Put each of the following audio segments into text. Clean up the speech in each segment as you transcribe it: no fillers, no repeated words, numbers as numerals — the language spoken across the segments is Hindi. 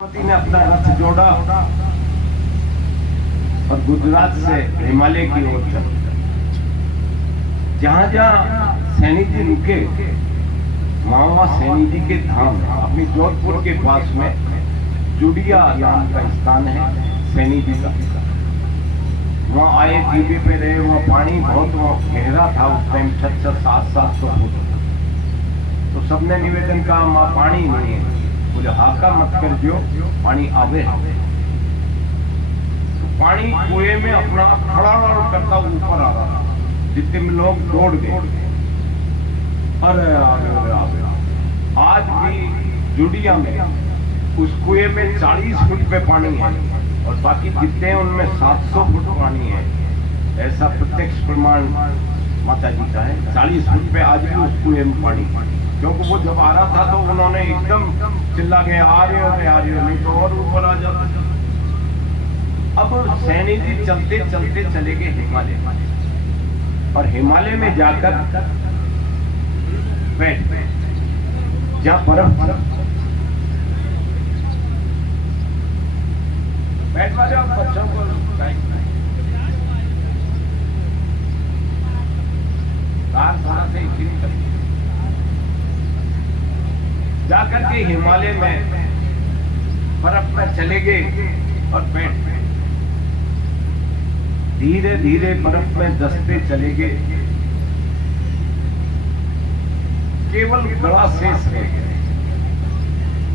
ने अपना रथ जोड़ा और गुजरात से हिमालय की ओर चल। जहां जहां सैनी जी रुके वहां सैनी जी के धाम है। अपनी जोधपुर के पास में जुड़िया नाम का स्थान है सैनी जी का। वहां आए, जीबे पे रहे। वहां पानी बहुत गहरा था उस टाइम, 600-700 फुट। तो सबने निवेदन कहा मां पानी नहीं है। बोले हाका मत कर दियो, पानी आवे। तो पानी कुएं में अपना खड़ा करता ऊपर आ रहा था। जितने में लोग दौड़ गए, अरे आवे। आज भी जुड़िया में उस कुएं में 40 फुट पे पानी है और बाकी जितने हैं उनमें 700 फुट पानी है। ऐसा प्रत्यक्ष प्रमाण माता जी का है। 40 फुट पे आज भी उस कुएं में पानी। क्योंकि वो जब आ रहा था तो उन्होंने एकदम चिल्ला के आ रहे हो, नहीं तो और ऊपर आ जाता। अब सैनी जी चलते चलते चले गए हिमालय, और हिमालय में जाकर बैठ जहां बर्फ बैठ वाले बच्चों को जाकर के हिमालय में बर्फ में चले गए और बैठ धीरे धीरे बर्फ में दसते चले गए। केवल गला शेष रह गया,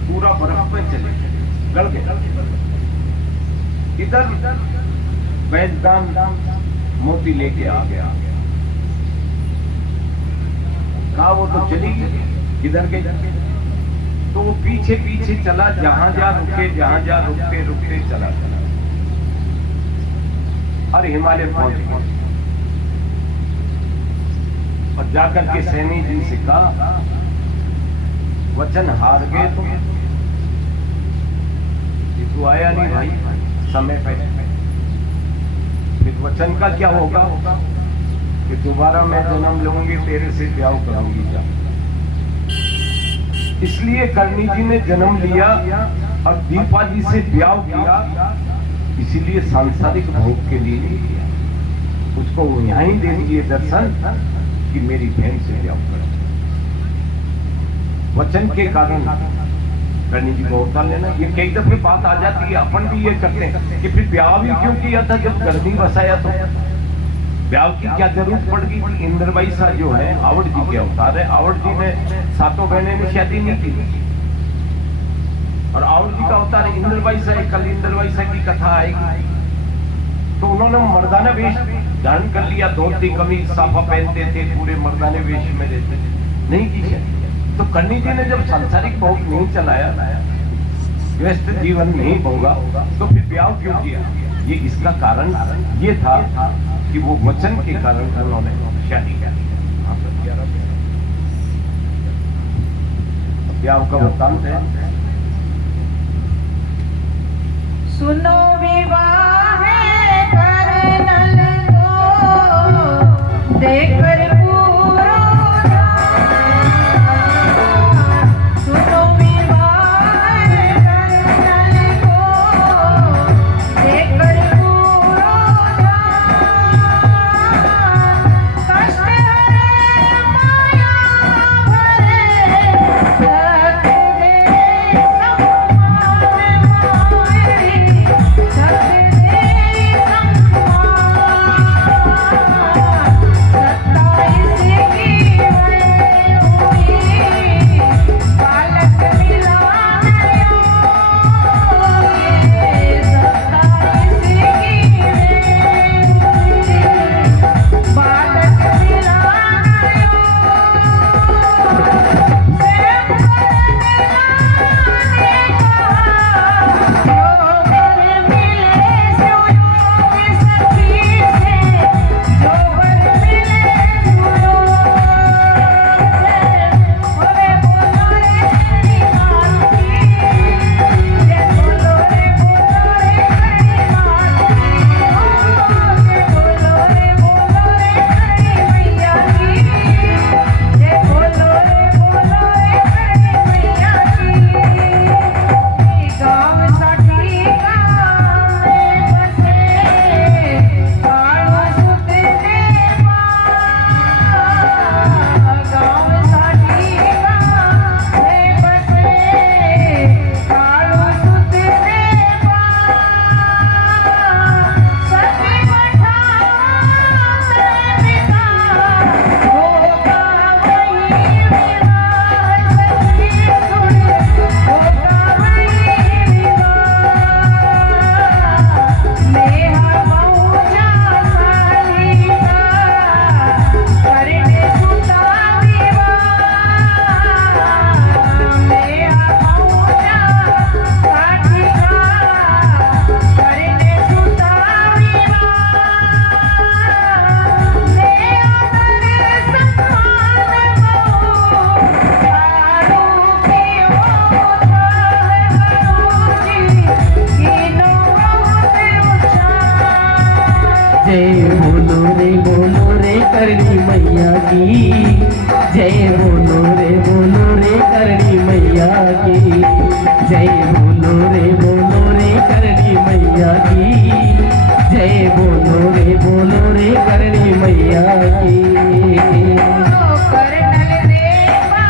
पूरा बर्फ में चले गए, गल गए। इधर वैद्यदान मोती लेके आ गया। कहा वो तो चली गई, किधर गई? तो वो पीछे पीछे चला, जहां जहां रुकते चला और हिमालय पहुंच गया। और जाकर के सैनी जी से कहा वचन हार गए तुम, तू आया नहीं भाई समय पे। फिर वचन का क्या होगा कि दोबारा मैं जन्म लूंगी, तेरे से ब्याह करूंगी। जा इसलिए करनी जी ने जन्म लिया और दीपा जी से ब्याह किया, इसीलिए सांसारिक भोग के लिए नहीं किया। उसको यहां ही दे दिए दर्शन कि मेरी बहन से ब्याह कर। वचन के कारण करनी जी को अवतार लेना। ये कई दफे बात आ जाती है, अपन भी ये करते हैं कि फिर ब्याह भी क्यों किया था जब गर्मी बसाया तो ब्याह की क्या जरूरत पड़ गई थी। इंद्रबाई सा जो है आवड़ जी के अवतार है। आवड़ जी ने 7 बहनें ने शादी नहीं की और आवड़ जी का अवतार इंद्रबाई सा है। कल इंद्रबाई सा की कथा आएगी। तो उन्होंने मर्दाना वेश धारण कर लिया, धोती कमीज साफा पहनते थे, पूरे मर्दाने वेश में रहते थे, नहीं की शादी। तो करनी जी ने जब सांसारिक भोग नहीं चलाया, व्यस्त जीवन नहीं भोगा, तो फिर ब्याह क्यों किया? ये इसका कारण ये था कि वो वचन के कारण उन्होंने शादी किया। ब्याह का वृत्तांत है। सुनो विवाह करनल को देखकर सत्ता बोलो रे करनी मैया की जय, बोलो रे करनी मैया की। करनल देवा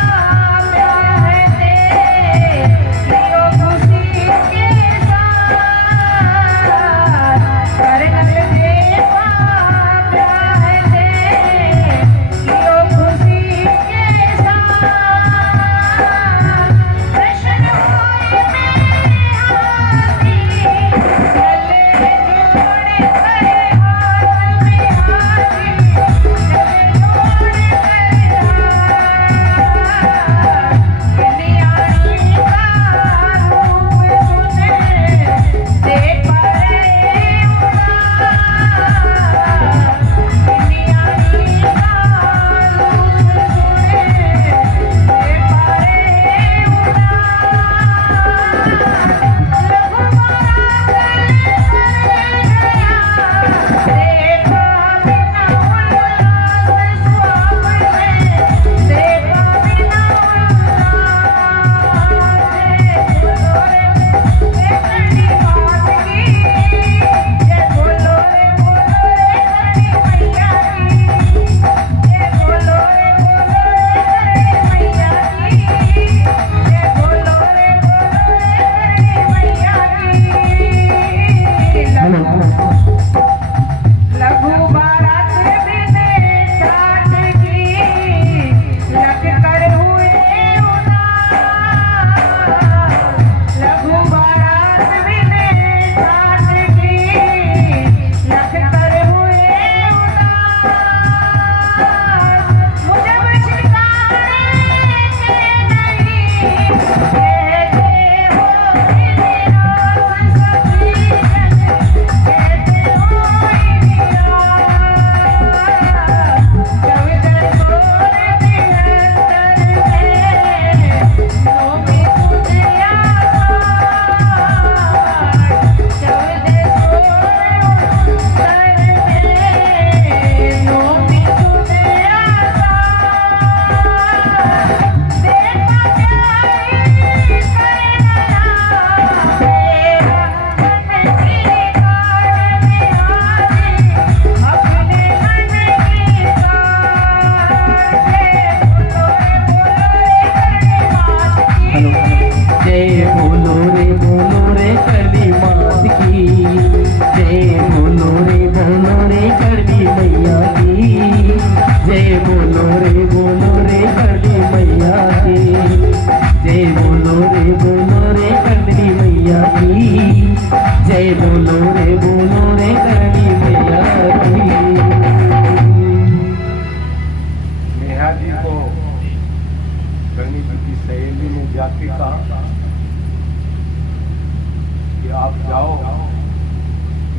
प्यार दे लियो खुशी के साथ, करनल देवा प्यार दे लियो खुशी के साथ, दर्शन होए में हाथी चले जोड़े करे हाथ में हाथी चले जोड़े करे हाथ, कल्याणी का रूप सुने दे परे उदास, कल्याणी का रूप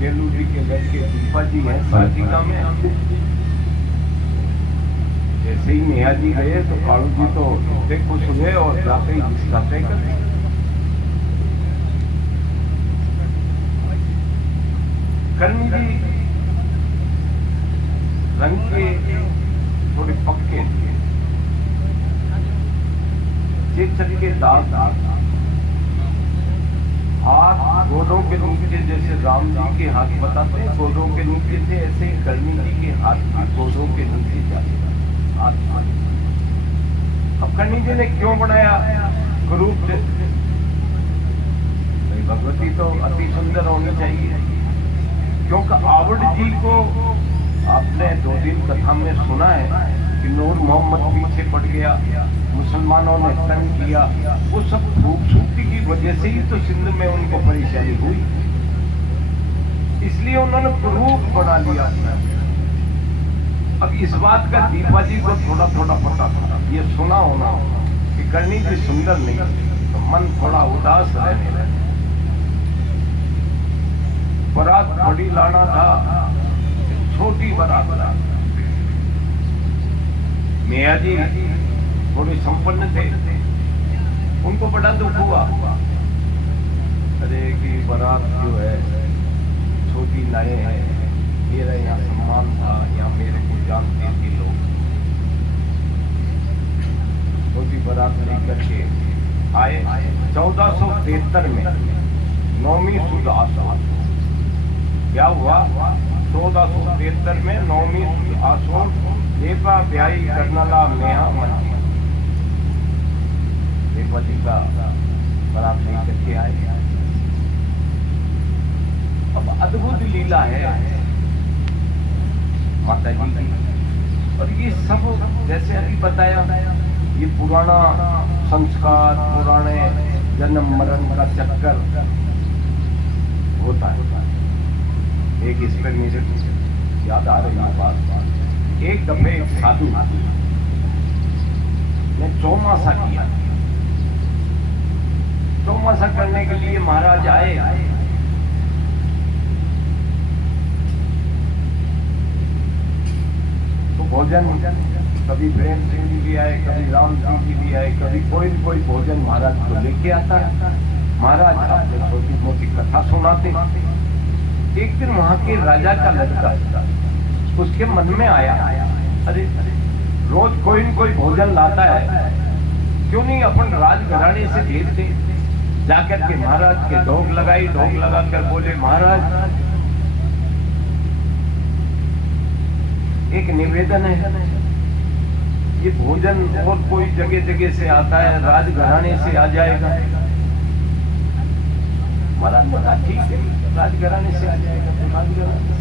गेलू जी के लड़के दीपा जी हैं साजिका में। जैसे ही नेहा जी गए तो कालू जी तो देखो सुने और जाते ही रिश्ता तय कर दिया। कर्मी जी रंग के थोड़े पक्के चेचक के दाग हाथ गोदों के नीचे जैसे राम जी के हाथ बताते हैं गोदों के नीचे थे, ऐसे ही कर्मी जी के हाथ भी गोदों के नीचे जाते हाथ। अब कर्मी जी ने क्यों बनाया ग्रुप? भगवती तो अति सुंदर होनी चाहिए, क्योंकि आवड़ जी को आपने 2 दिन कथा में सुना है कि नूर मोहम्मद पीछे पड़ गया, मुसलमानों ने तंग किया, वो सब खूबसूरती की वजह से ही तो सिंध में उनको परेशानी हुई, इसलिए उन्होंने ग्रुप बना लिया अपना। अब इस बात का दीपा जी को थोड़ा थोड़ा पता था, ये सुना होना कि करनी जी सुंदर नहीं, तो मन थोड़ा उदास रहने लगा। बारात बड़ी लाना था, छोटी बारात था। मियाँ जी थोड़े संपन्न थे, उनको बड़ा दुख हुआ, अरे कि बारात जो है छोटी लाए हैं, मेरा यहाँ सम्मान था, यहाँ मेरे को जानते थे लोग, छोटी बारात लेकर के आए 1473 में 9वीं सुद आसोर। क्या हुआ? 1473 में 9वीं सुद आसोर देवा ब्याई करनला मेहा मंजी देवा जी का बरात लेकर के आए। अब अद्भुत लीला है माता जी की। और ये सब जैसे अभी बताया, ये पुराना संस्कार, पुराने जन्म मरण का चक्कर होता है। एक इस पर मुझे याद आ रही है बात। एक दफे एक साधु ने चौमासा किया। चौमासा करने के लिए महाराज आए। तो भोजन कभी प्रेम सिंह जी भी आए, कभी राम सिंह जी भी आए, कभी कोई न कोई भोजन महाराज को लेके आता है। महाराज आपने छोटी मोटी कथा सुनाते। एक दिन वहां के राजा का लड़का उसके मन में आया, अरे रोज कोई न कोई भोजन लाता है, क्यों नहीं अपन राजघराने से भेजते। जाकर के महाराज के ढोक लगाई। ढोक लगाकर बोले, महाराज एक निवेदन है, ये भोजन और कोई जगह जगह से आता है, राजघराने से आ जाएगा। महाराज ने कहा ठीक है, राजघराने से आ जाएगा तो राजघराने से।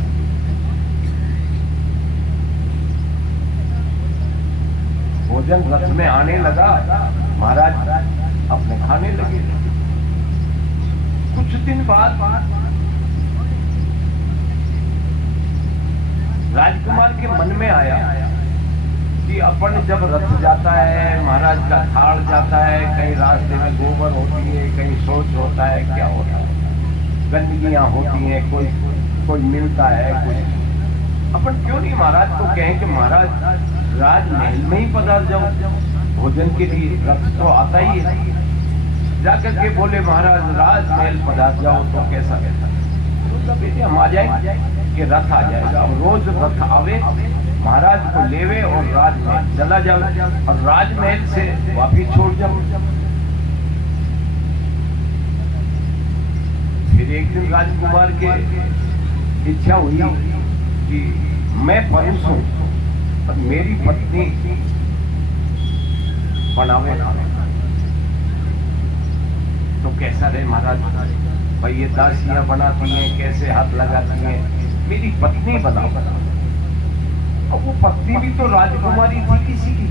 भोजन रथ में आने लगा। महाराज अपने खाने लगे। कुछ दिन बाद राजकुमार के मन में आया कि अपन जब रथ जाता है, महाराज का थाड़ जाता है, कहीं रास्ते में गोबर होती है, कहीं शौच होता है, क्या होता है, गंदगियां होती हैं, कोई मिलता है कुछ। अपन क्यों नहीं महाराज को कहें कि महाराज राजमहल में ही पधार जाओ भोजन के लिए, रथ तो आता ही है। जाकर के बोले, महाराज राजमहल पधार जाओ तो कैसा कहता तो बेटे हम आ जाएंगे कि रथ आ जाएगा। रोज रथ आवे, महाराज को लेवे और राजमहल चला जाओ और राजमहल से वापिस छोड़ जाओ। फिर एक दिन राजकुमार के इच्छा हुई कि मैं पुरुष हूं और मेरी पत्नी बनावे तो कैसा रहे महाराज। भाई ये दासियां बनाती हैं, कैसे हाथ लगाती हैं, मेरी पत्नी बनाओ। अब वो पत्नी भी तो राजकुमारी थी किसी की,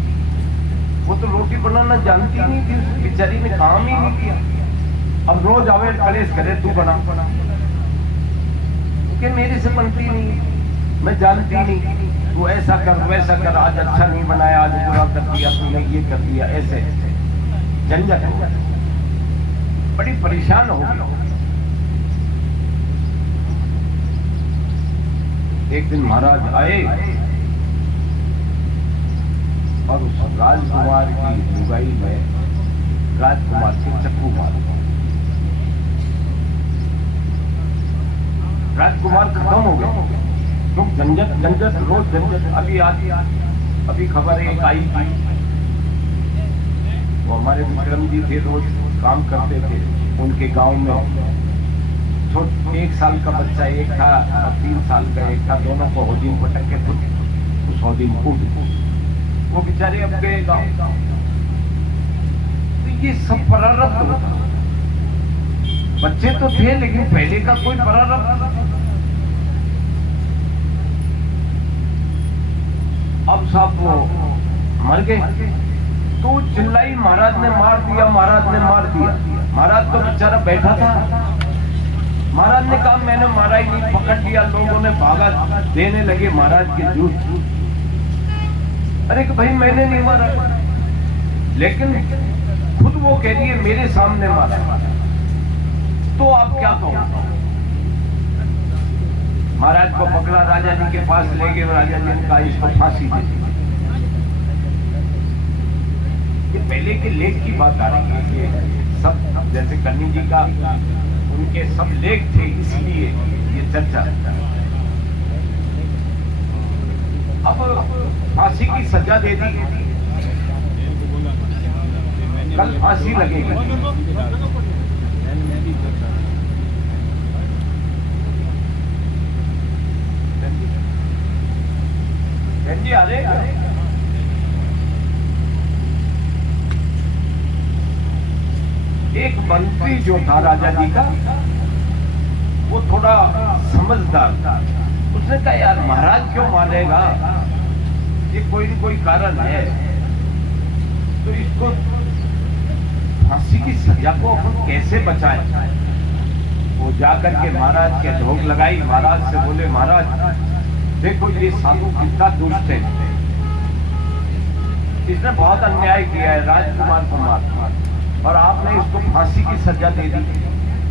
वो तो रोटी बनाना जानती नहीं थी, उस बेचारी ने काम ही नहीं किया। अब रोज आवे कलेश करे, तू बना, कि मेरे से बनती नहीं, मैं जानती नहीं, तू ऐसा कर वैसा कर, आज अच्छा नहीं बनाया, आज बुरा कर दिया, तूने ये कर दिया, ऐसे झंझट हो गया, बड़ी परेशान हो गई। एक दिन महाराज आए और उस राजकुमार की लुगाई में राजकुमार से चक्कू मार। राजकुमार खत्म हो गए। तो झंझट रोज झंझट। अभी खबर एक आई थी, वो हमारे विक्रम जी थे, रोज काम करते थे उनके गांव में। 1 साल का बच्चा एक था और 3 साल का एक था, दोनों को होदिन पटक के उस होदिन कूद, वो बेचारे अब गए गाँव। तो ये सब परारब्ध होता। बच्चे तो थे लेकिन पहले का कोई परारब्ध। अब साहब वो मर गए तो चिल्लाई, महाराज ने मार दिया, महाराज ने मार दिया। महाराज तो बेचारा बैठा था। महाराज ने कहा मैंने मारा ही नहीं, पकड़ लिया। लोगों ने भागा देने लगे महाराज के जूठ। अरे कि भाई मैंने नहीं मारा, लेकिन खुद वो कह रही है मेरे सामने मारा, तो आप क्या कहो। महाराज को पकड़ा, राजा जी के पास ले गए। राजा जी ने कहा इसको फांसी दे। ये पहले के लेख की बात आ रही है कि सब जैसे कन्नी जी का उनके सब लेख थे, इसलिए ये चर्चा। अब फांसी की सजा दे दी। कल फांसी लगेगी। जी आ रहे एक मंत्री जो था राजा जी का, वो थोड़ा समझदार था। उसने कहा यार महाराज क्यों मानेगा, ये कोई न कोई कारण है, तो इसको फांसी की सजा को अपन कैसे बचाएं। वो जाकर के महाराज के ढोक लगाई, महाराज से बोले महाराज देखो ये साधु कितना दुष्ट है, इसने बहुत अन्याय किया है राजकुमार को मार, और आपने इसको फांसी की सजा दे दी।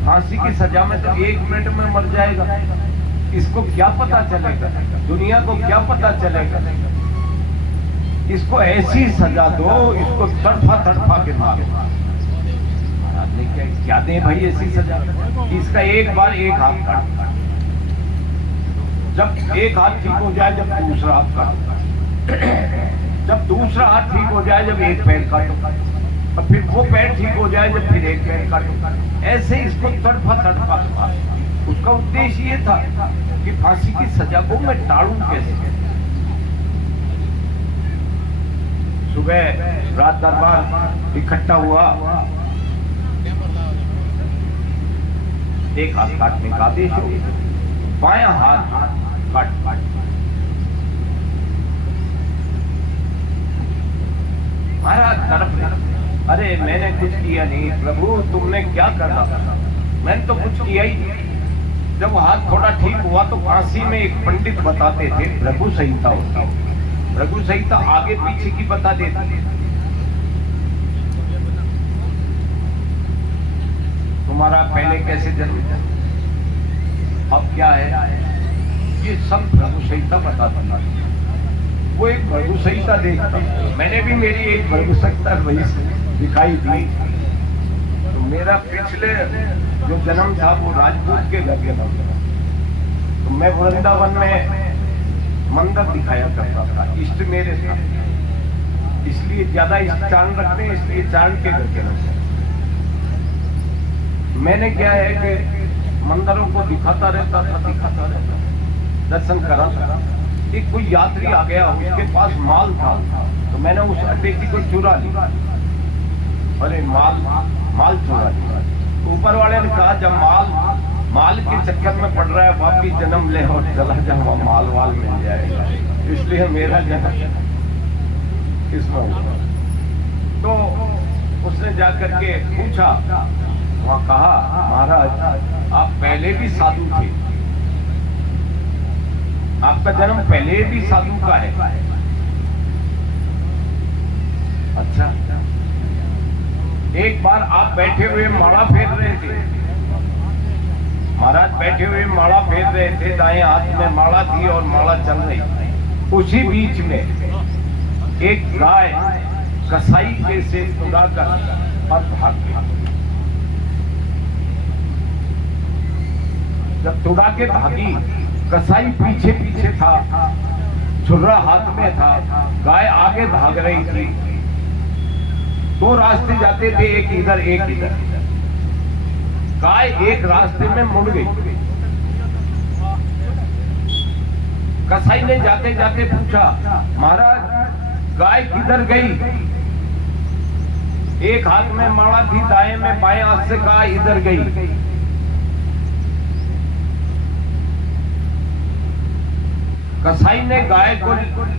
फांसी की सजा में तो 1 मिनट में मर जाएगा, इसको क्या पता चलेगा, दुनिया को क्या पता चलेगा। इसको ऐसी सजा दो, इसको तड़फा तड़फा के मारो। महाराज ने क्या दे भाई ऐसी सजा, इसका एक बार एक हाथ काट, जब एक हाथ ठीक हो जाए जब दूसरा हाथ काटो, जब दूसरा हाथ ठीक हो जाए जब एक पैर काटो, और फिर वो पैर ठीक हो जाए जब फिर एक पैर काटो। ऐसे इसको तड़फा तड़फा काटो। उसका उद्देश्य ये था कि फांसी की सजा को मैं टालूं कैसे। सुबह रात दरबार इकट्ठा हुआ, एक हाथ काटने का आदेश हो, बायां हाथ काट महाराज तड़प, अरे मैंने कुछ किया नहीं प्रभु, तुमने क्या करना था, मैंने तो कुछ किया ही नहीं। जब हाथ थोड़ा ठीक हुआ तो काशी में एक पंडित बताते थे, भृगु संहिता होती है, भृगु संहिता आगे पीछे की बता देती। तुम्हारा पहले कैसे जन्म था, अब क्या है, ये सब भृगु संहिता बताता था। वो एक भृगु संहिता देखता, मैंने भी मेरी एक भृगु संहिता वही दिखाई दी। तो मेरा पिछले जो जन्म था वो राजपूत के घर के था, तो मैं वृंदावन में मंदिर दिखाया करता था, इष्ट मेरे था, इसलिए ज्यादा इष्ट चारण रखते हैं, इसलिए चारण के घर के रखते। मैंने क्या है कि मंदिरों को दिखाता रहता था, दर्शन कराता। एक कोई यात्री आ गया, उसके पास माल था, तो मैंने उस अटेची को चुरा लिया। अरे माल चुरा लिया। ऊपर वाले ने कहा जब माल के चक्कर में पड़ रहा है, वापिस जन्म ले और चला जा, माल वाल मिल जाएगा, इसलिए मेरा जन्म इसमें हुआ। तो उसने जाकर के पूछा, वहां कहा महाराज आप पहले भी साधु थे, आपका जन्म पहले भी साधु का है। अच्छा, एक बार आप बैठे हुए माला फेर रहे थे, महाराज बैठे हुए माला फेर रहे थे, दाएं हाथ में माला थी और माला चल रही थी। उसी बीच में एक गाय कसाई के से उड़ाकर और भाग गई। जब तुड़ा के भागी, कसाई पीछे पीछे था, छुरा हाथ में था, गाय आगे भाग रही थी। 2 रास्ते जाते थे, एक इधर एक इधर। गाय एक रास्ते में मुड़ गई। कसाई ने जाते जाते पूछा महाराज गाय किधर गई। एक हाथ में माला थी, दाएं में, बाएं हाथ से कहा इधर गई। कसाई ने गाय को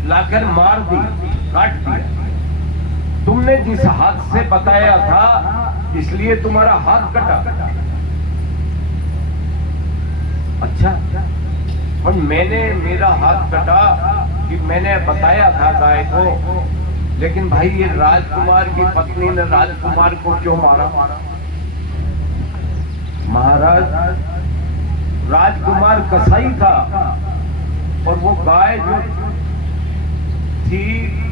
लाकर मार दी, काट दिया। तुमने जिस हाथ से बताया था इसलिए तुम्हारा हाथ कटा। अच्छा, और मैंने मेरा हाथ कटा कि मैंने बताया था गाय को, लेकिन भाई ये राजकुमार की पत्नी ने राजकुमार को क्यों मारा। महाराज राजकुमार कसाई था और वो गाय जो थी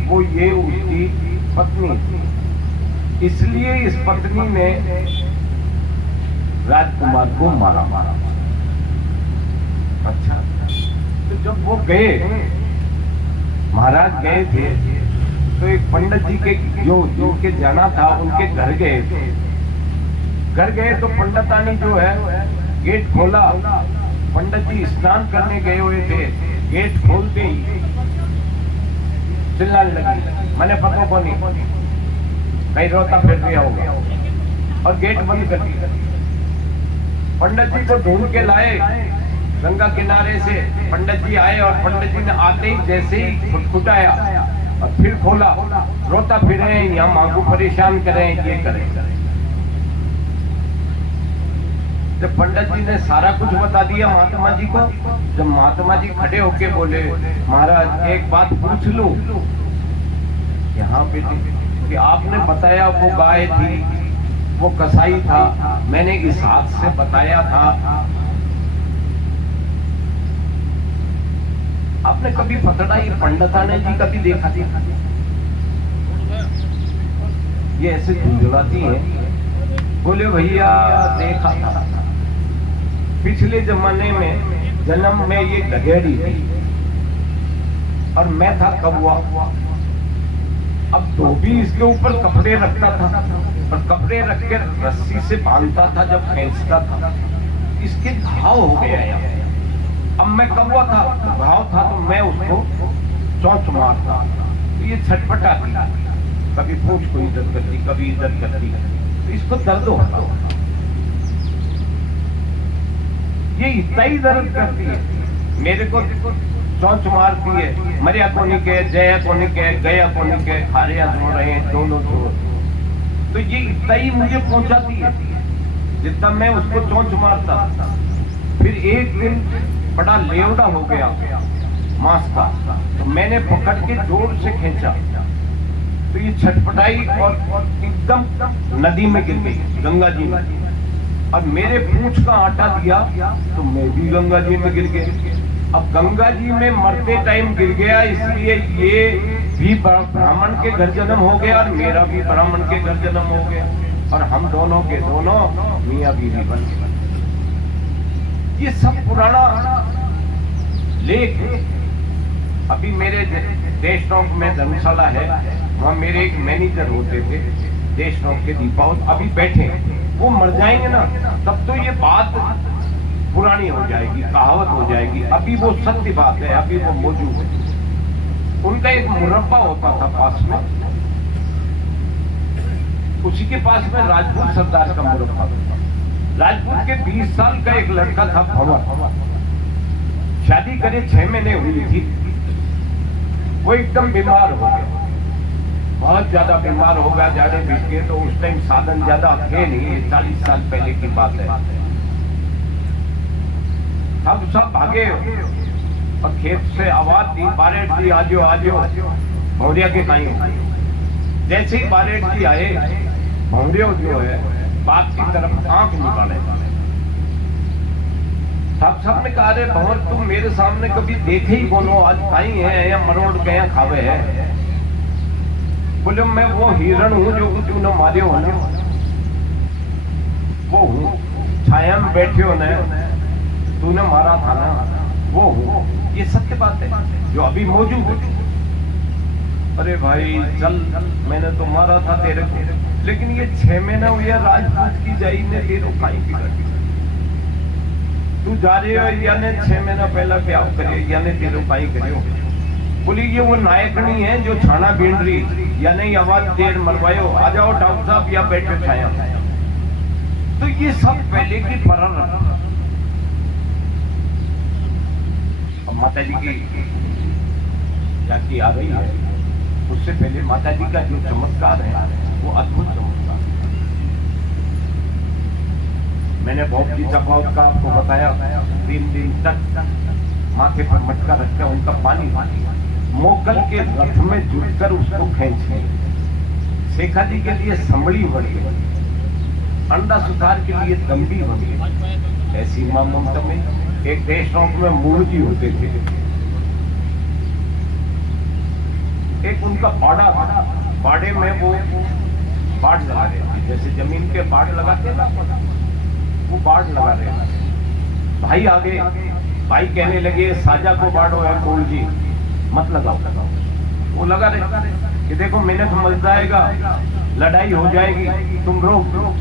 वो ये उसकी पत्नी थी, इसलिए इस पत्नी ने राजकुमार को मारा। अच्छा, तो जब वो गए, महाराज गए थे तो एक पंडित जी के जो के जाना था उनके घर गए। घर गए तो पंडितानी जो है गेट खोला। पंडित जी स्नान करने गए हुए थे। गेट खोलते ही चिल्लाने लगी, मैंने पता को नहीं, कहीं रोता फिर गया होगा, और गेट बंद कर दिया। पंडित जी को ढूंढ के लाए गंगा किनारे से। पंडित जी आए और पंडित जी ने आते ही जैसे ही खुटखुटाया और फिर खोला, रोता फिर रहे, यहाँ माँ को परेशान करें, ये करें। जब पंडित जी ने सारा कुछ बता दिया महात्मा जी को, जब महात्मा जी खड़े होके बोले, महाराज एक बात पूछ लूं, यहाँ पे कि आपने बताया वो गाय थी, वो कसाई था, मैंने इस हाथ से बताया था, आपने कभी पतड़ा ये पंडिताने जी कभी देखा थी? ये ऐसे झुंझुलाती है। बोले भैया देखा था, पिछले जमाने में जन्म में ये गधेड़ी थी और मैं था कौवा। अब धोबी इसके ऊपर कपड़े रखता था और कपड़े रख के रस्सी से बांधता था, जब खींचता था इसके घाव हो गया यार। अब मैं कौवा था, घाव था, तो मैं उसको चोंच मारता, तो ये छटपटाती, कभी पूंछ को इधर करती, कभी इधर करती, तो इसको दर्द होता। ये इतना ही दर्द करती है, मेरे को चोंच मारती है, मरिया कोनी के, जया कोनी के, गया कोनी के, खारिया जो रहे हैं दोनों जोड़, तो ये इतना ही मुझे पहुंचाती है जितना मैं उसको चोंच मारता। फिर एक दिन बड़ा लेवड़ा हो गया मांस का, तो मैंने पकड़ के जोर से खींचा, तो ये छटपटाई और एकदम नदी में गिर गई, गंगा जी में। अब मेरे पूंछ का आटा दिया तो मैं भी गंगा जी में गिर गया। अब गंगा जी में मरते टाइम गिर गया, इसलिए ये भी ब्राह्मण के घर जन्म हो गया और मेरा भी ब्राह्मण के घर जन्म हो गया, और हम दोनों के दोनों मियां बीवी बन गए। ये सब पुराना लेख है। अभी मेरे देश टॉक में धर्मशाला है, वहाँ मेरे एक मैनेजर होते थे देश टॉक के, दीपावली, अभी बैठे, वो मर जाएंगे ना तब तो ये बात पुरानी हो जाएगी, कहावत हो जाएगी। अभी वो सत्य बात है, अभी वो मौजूद है। उनका एक मुरब्बा होता था पास में, उसी के पास में राजपूत सरदार का मुरब्बा था। राजपूत के 20 साल का एक लड़का था भंवर, शादी करे 6 महीने हुई थी, वो एकदम बीमार हो गया, बहुत ज्यादा बीमार हो गया, जाड़े बीत गए। तो उस टाइम साधन ज्यादा थे नहीं, 40 साल पहले की बात है। हम सब भागे और खेत से आवाज दी, बारेट जी आजो आजो, भौरिया के कहीं। जैसे ही बारेट जी आए, भौरिया जो है बाप की तरफ आंख निकाले, सब ने कहा, रे भंवर तुम मेरे सामने कभी देखे ही बोलो, आज खाई है या मरोड़ गया खावे है। बोले मैं वो हिरण हूँ जो तूने मारे हो ना, वो हूँ, छाया में बैठे हो ना, तूने मारा था ना, वो हूँ। ये सत्य बात है जो अभी मौजूद है। अरे भाई चल, मैंने तो मारा था तेरे को, लेकिन ये 6 महीना हुआ राजपूत की जाई ने तेरे खाई पी, तू जा रहे हो यानी 6 महीना पहला क्या करे, यानी तेरे खाई करियो। बोली ये वो नायकनी है जो छाना बीन रही, या नहीं आवाज देर मरवायो, आ जाओ डॉक्टर साहब या बैठे छाया। तो ये सब पहले की परंपरा। माता जी की जाति आ रही है, उससे पहले माता जी का जो चमत्कार है वो अद्भुत चमत्कार। मैंने बहुत की चपावत का आपको बताया, 3 दिन तक माथे पर मटका रखकर उनका पानी मोगल के रथ में जुटकर उसको खींचे। शेखा जी के लिए संभड़ी बन गई, अंडा सुधार के लिए दम्बी बन गई। ऐसी मां ममता में एक देश में मूर्ति होते थे, एक उनका बाड़ा था, बाड़े में वो बाड़ लगा रहे थे, जैसे जमीन के बाड़ लगाते ना, वो बाड़ लगा रहे थे। भाई आगे, भाई कहने लगे साजा को बाड़ो है कोल जी, मत लगाओ। वो लगा रहे, कि देखो मिनट मर जाएगा, लड़ाई हो जाएगी, तुम रोक दो।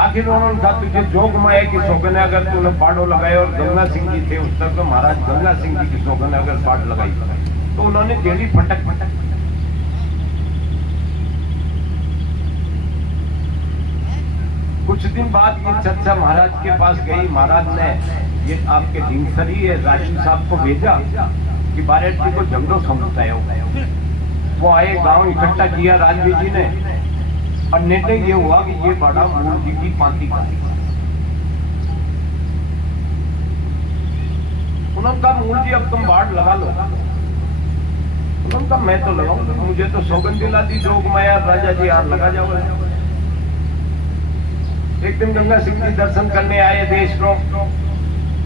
आखिर उन्होंने कहा तुझे जोग माया की सौगन है अगर तूने पाड़ो लगाए, और गंगा सिंह जी थे उस तक तो महाराज गंगा सिंह जी की सौगन है अगर पाड़ लगाई तो उन्होंने जेली पटक पटक। कुछ दिन बाद ये चर्चा महाराज के पास गई। महाराज ने ये आपके दिनसरी है राजीव साहब को भेजा कि बारेट जी को झगड़ो समझाया हो। वो आए, गांव इकट्ठा किया राजवीर जी ने, और निर्णय ये हुआ कि ये बड़ा मूल जी की पांति का। उन्होंने कहा मूल जी अब तुम बाढ़ लगा लो। उन्होंने कहा मैं तो लगाऊंगा, मुझे तो सौगंध दिला दी जोग माया राजा जी यार लगा जाओ। एक दिन गंगा सिंह जी दर्शन करने आए देश को,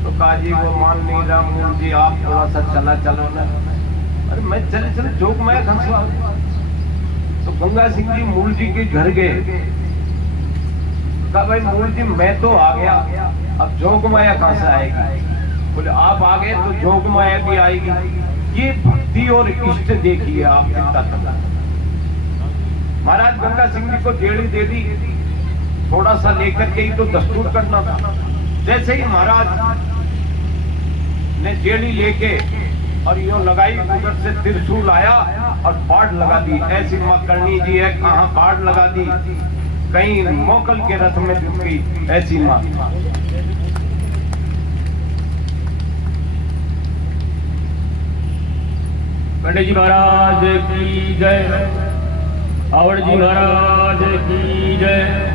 तो कहा जी वो मान नहीं रहा, मूल जी आप थोड़ा सा चला चलो ना। अरे मैं चले चले जोग माया खंसवा। तो गंगा सिंह जी मूल जी के घर गए, कहा भाई मूल जी मैं तो आ गया, अब जोग माया कहां से आएगी? बोले आप आ गए तो जोग माया भी आएगी। ये भक्ति और इष्ट देखिए आप चिंता करना। महाराज गंगा सिंह जी को जेड़ी दे दी, थोड़ा सा लेकर के ही तो दस्तूर करना था। जैसे ही महाराज ने जेड़ी लेके और यूं लगाई, उधर से त्रिशूल आया और बाढ़ लगा दी। ऐसी मां करनी जी है, कहाँ बाढ़ लगा दी, कहीं मोकल के रथ में डूब गई ऐसी मां। पंडित जी महाराज की जय, आवड़ जी महाराज की जय।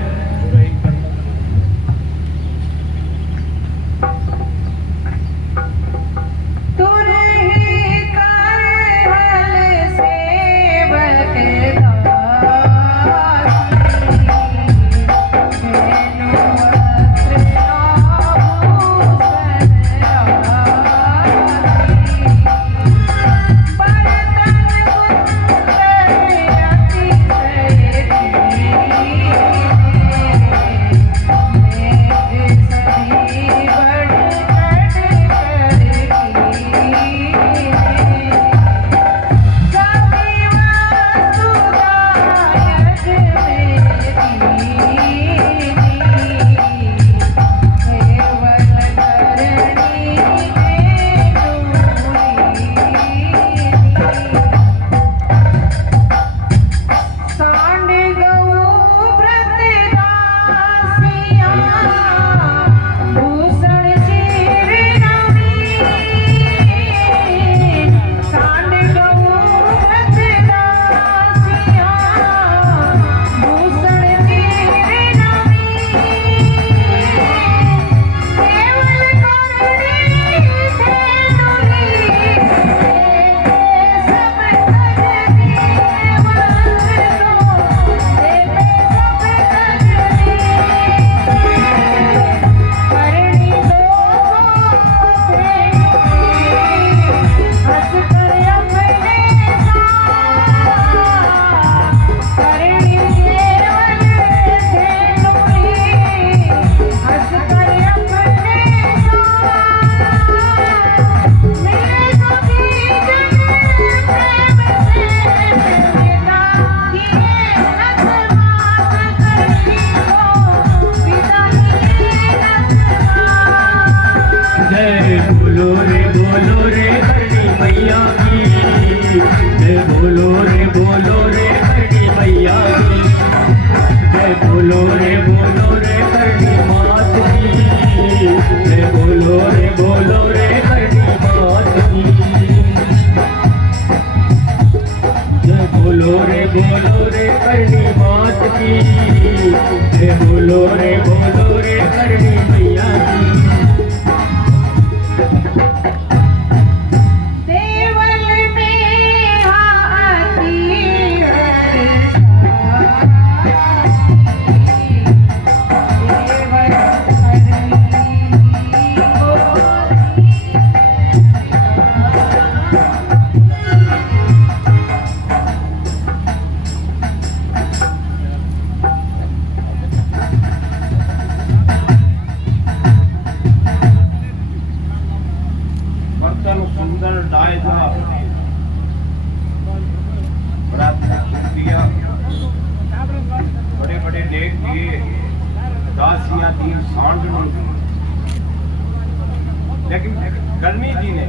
लेकिन करणी जी ने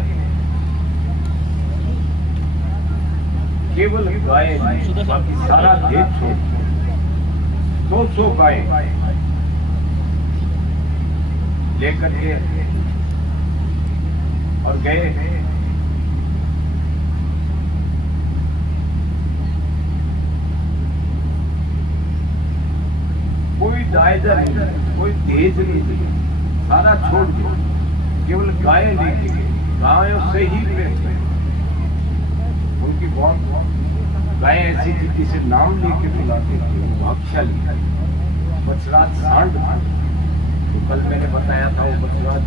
केवल गाय नहीं, बाकी सारा देश छोड़ 200 गाय लेकर के और गए। कोई दायजा नहीं, कोई तेज नहीं, सारा छोड़ दिया, केवल गाय लेके गए, गायों से ही प्रेम है उनकी। बहुत गाय ऐसी थी जिसे नाम लेके बुलाते थे, भाग्यशाली बछराज सांड था। तो कल मैंने बताया था वो बछराज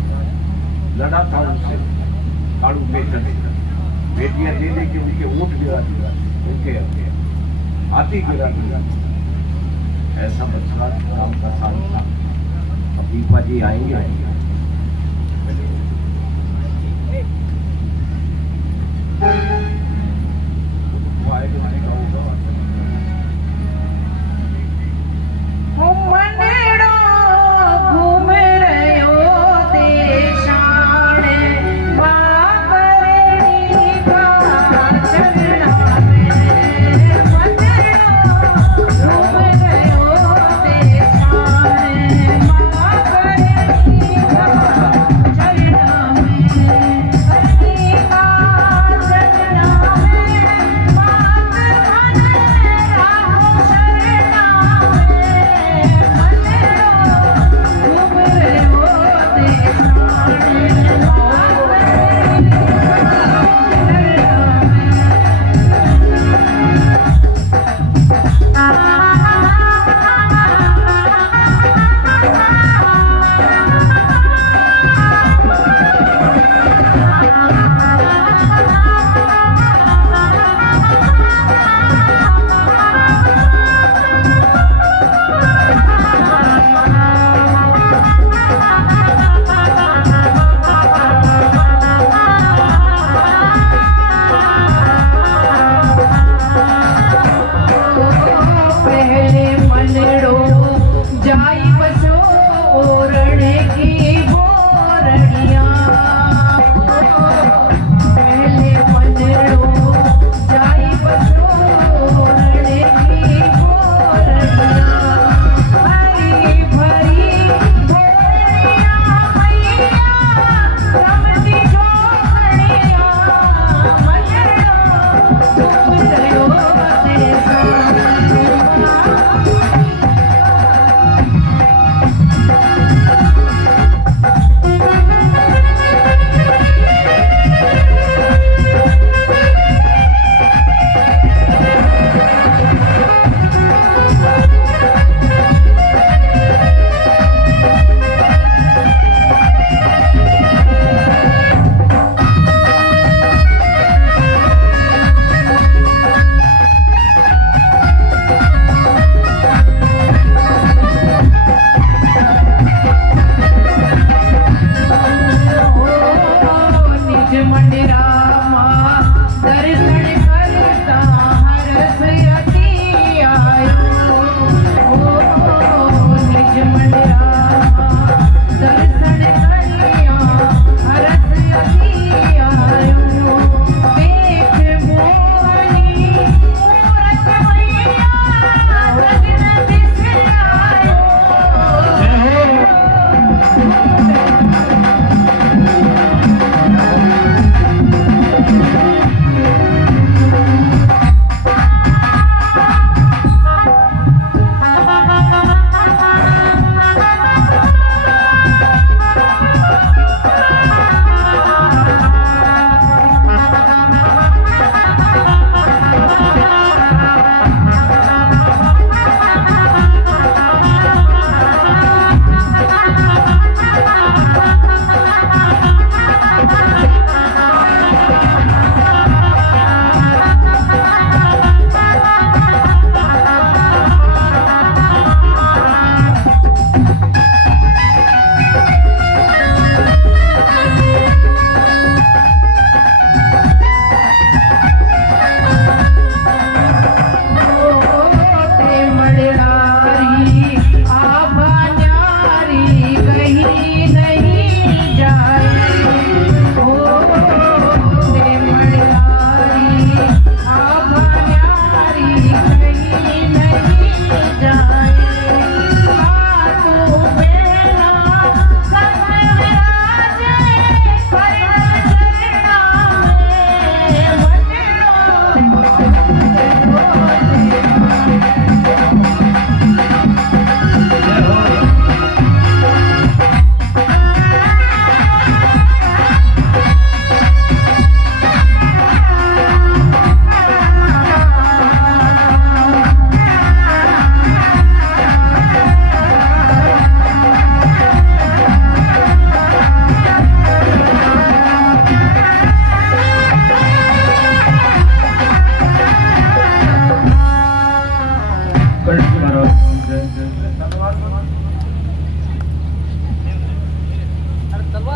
लड़ा था उनसे, काड़ू बेचने, बेटियां दे दे के उनके ऊंट गिरा दिया, उनके हाथी गिरा दिया। ऐसा बछराज नाम का सांड था। अब दीपा जी आएंगे घुमनेड़ो घूम रह्यो देशाणे, बाबरनी का चलना में। घुमनेड़ो घूम रह्यो देशाणे, बाबरनी का चलना में। करनी का चलना में बात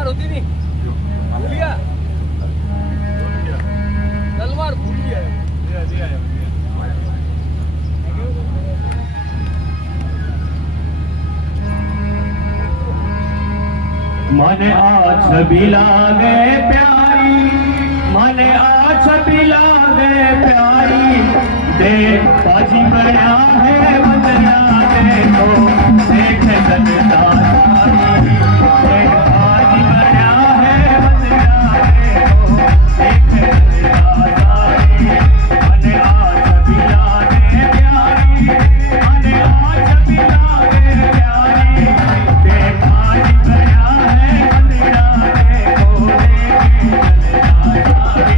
तलवार होती नहीं भूल गया तलवार भूल गया मन आ छवि लागे प्यारी, मन आ छवि लागे प्यारी, देख पाजी बना है वंदना देखो, देख लगता सारी, देख पाजी बना है वंदना देखो, देख लगता सारी। मन आ छवि लागे प्यारी, मन आ छवि लागे प्यारी, देख पाजी बना है वंदना देखो, देख लगता सारी।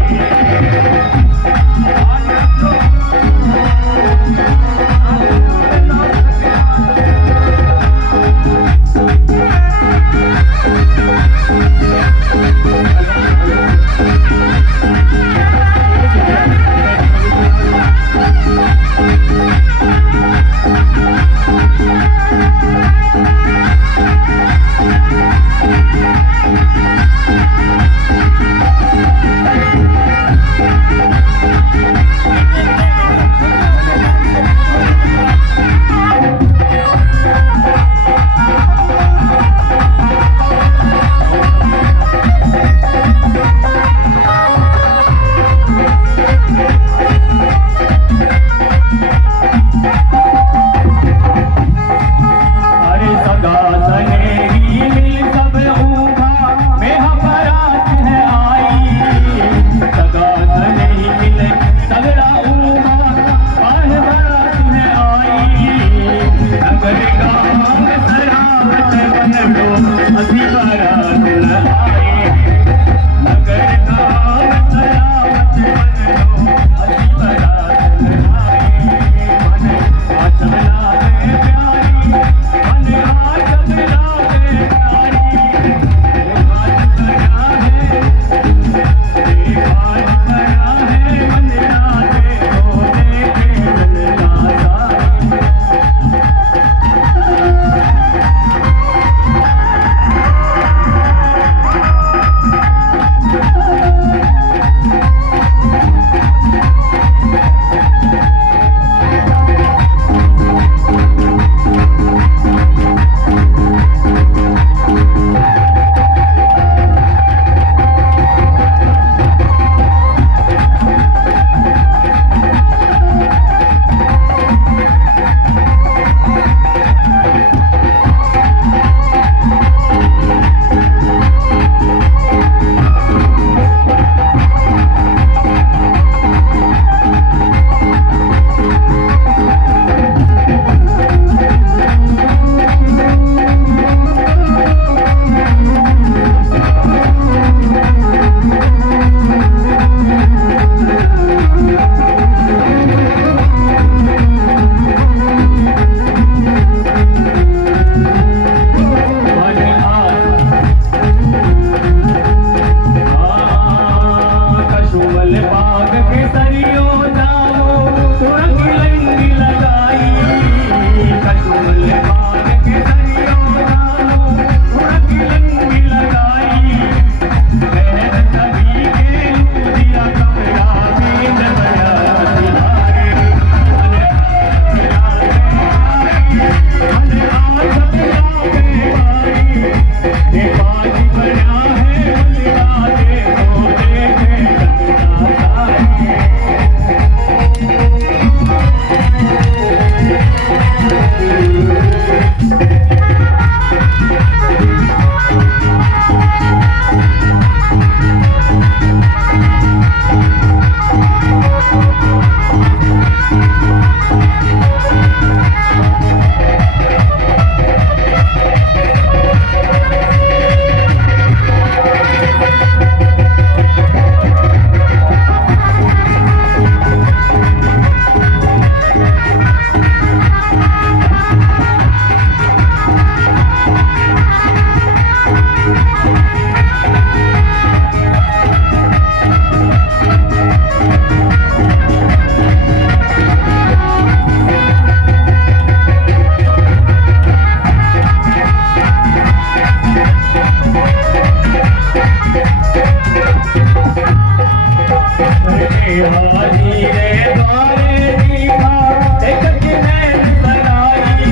बेहाजी रे द्वारे दीवा देखत नैन सराई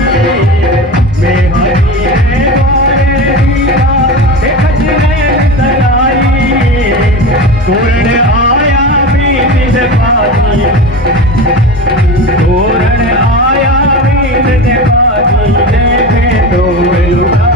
बेहाजी रे द्वारे दीवा देखत नैन सराई तोरण आया बीत से पानी तोरण आया बीत से पानी देखे तो लुटाई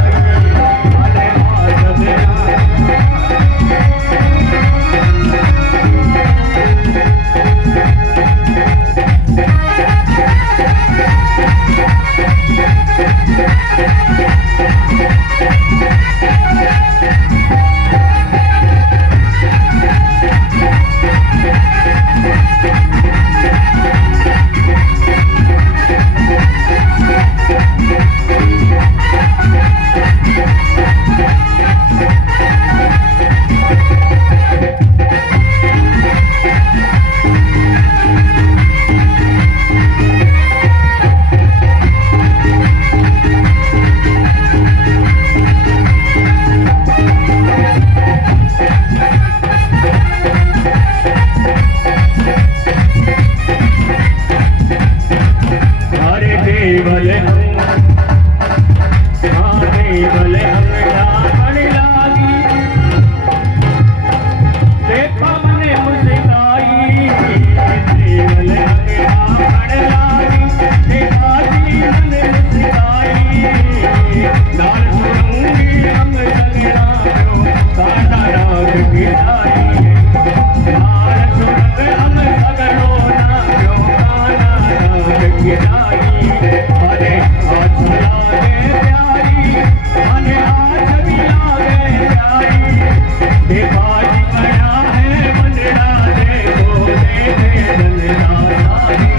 अरे देवल हाँ देवल हम लागी देखा मने मुस्काई देवल हम लागी देखा जी मने मुस्काई नाल सुनूंगी हम लगना साडा राग गिराई नाल सुन हम सगरो ना गाना राग गिराई अरे आज लागे प्यारी अने आज भी लागे प्यारी देवाजी गया है मंडला देखो देखे दलना सारी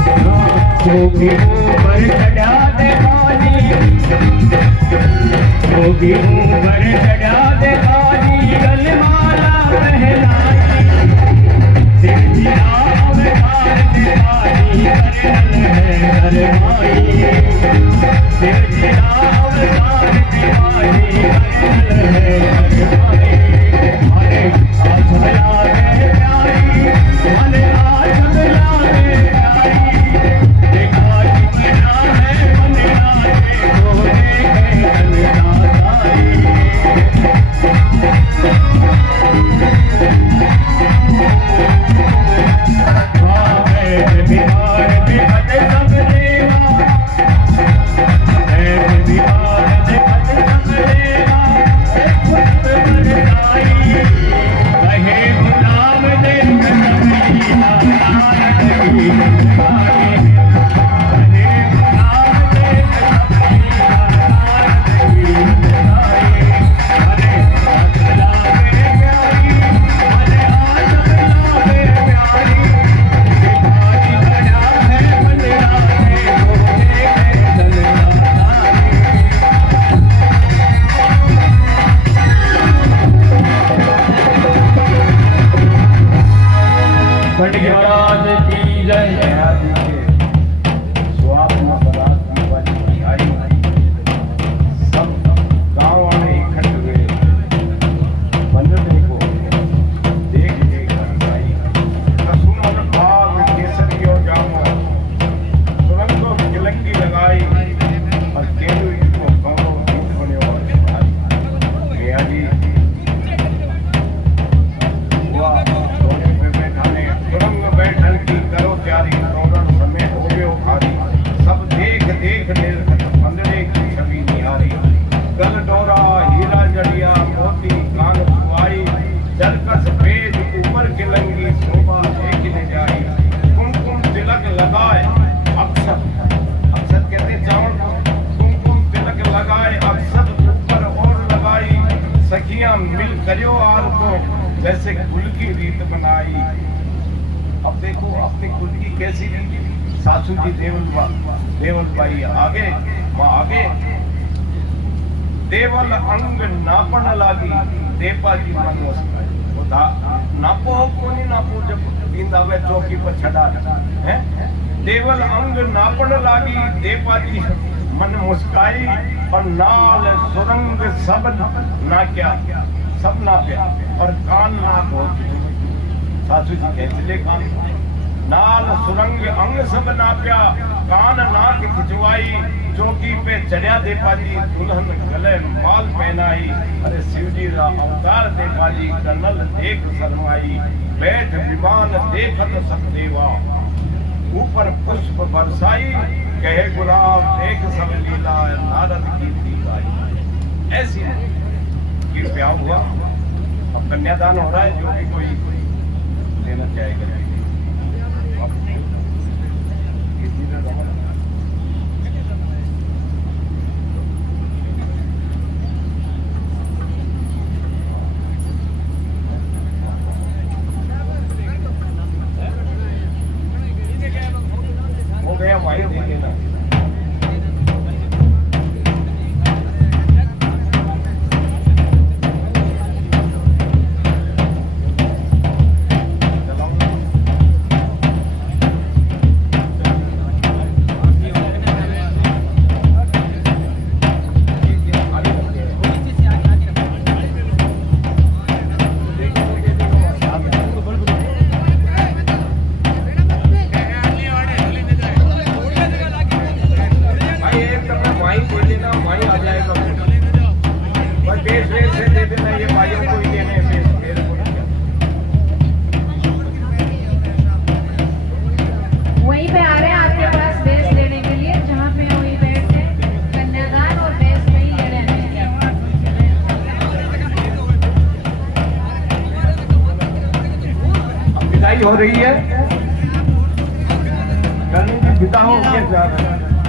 होगी ऊपर चढ़ा दे पानी होगी ऊपर चढ़ा दे पानी गलमाला पहनाई देवी नाम धार दे पानी करनल है गरमाई देवी नाम धार दे पानी करनल है गरमाई अरे आज लागे प्यारी अरे आज लागे प्यारी देखा जितना है बंदा देखो देखे दलना सारी जैसे कुल की रीत बनाई। अब देखो अपने कुल की कैसी रीत। सासू जी देवल बाई आगे, माँ आगे। देवल अंग नापन लागी, देपा जी मन मुस्काई। वो नापो को नहीं नापो जब दींदा वे चौकी पर छड़ा है। देवल अंग नापन लागी, देपा जी मन मुस्काई। और नाल सुरंग सब नाक्या, सब नाप्या और कान नाक हो। सासू जी खेचले कान, नाल सुरंग अंग सब नाप्या, कान नाक खिंचवाई। चौकी पे चढ़िया देपा जी, दुल्हन गले माल पहनाई। अरे शिव जी रा अवतार देपा जी, कन्नल देख शर्माई। बैठ विमान देखत सब देवा, ऊपर पुष्प बरसाई। कहे गुलाब देख सब लीला, नारद की थी गाई। ऐसी ये ब्याह हुआ। अब कन्यादान हो रहा है, जो भी कोई देना चाहेगा। हो गया भाई, दे देना। वहीं पे आ रहे हैं आपके पास बेस लेने के लिए, जहाँ पे वहीं बैठे कन्यादान और बेस वहीं ले रहे हैं। अब विदाई हो रही है, विदा हो के जा रहे हैं।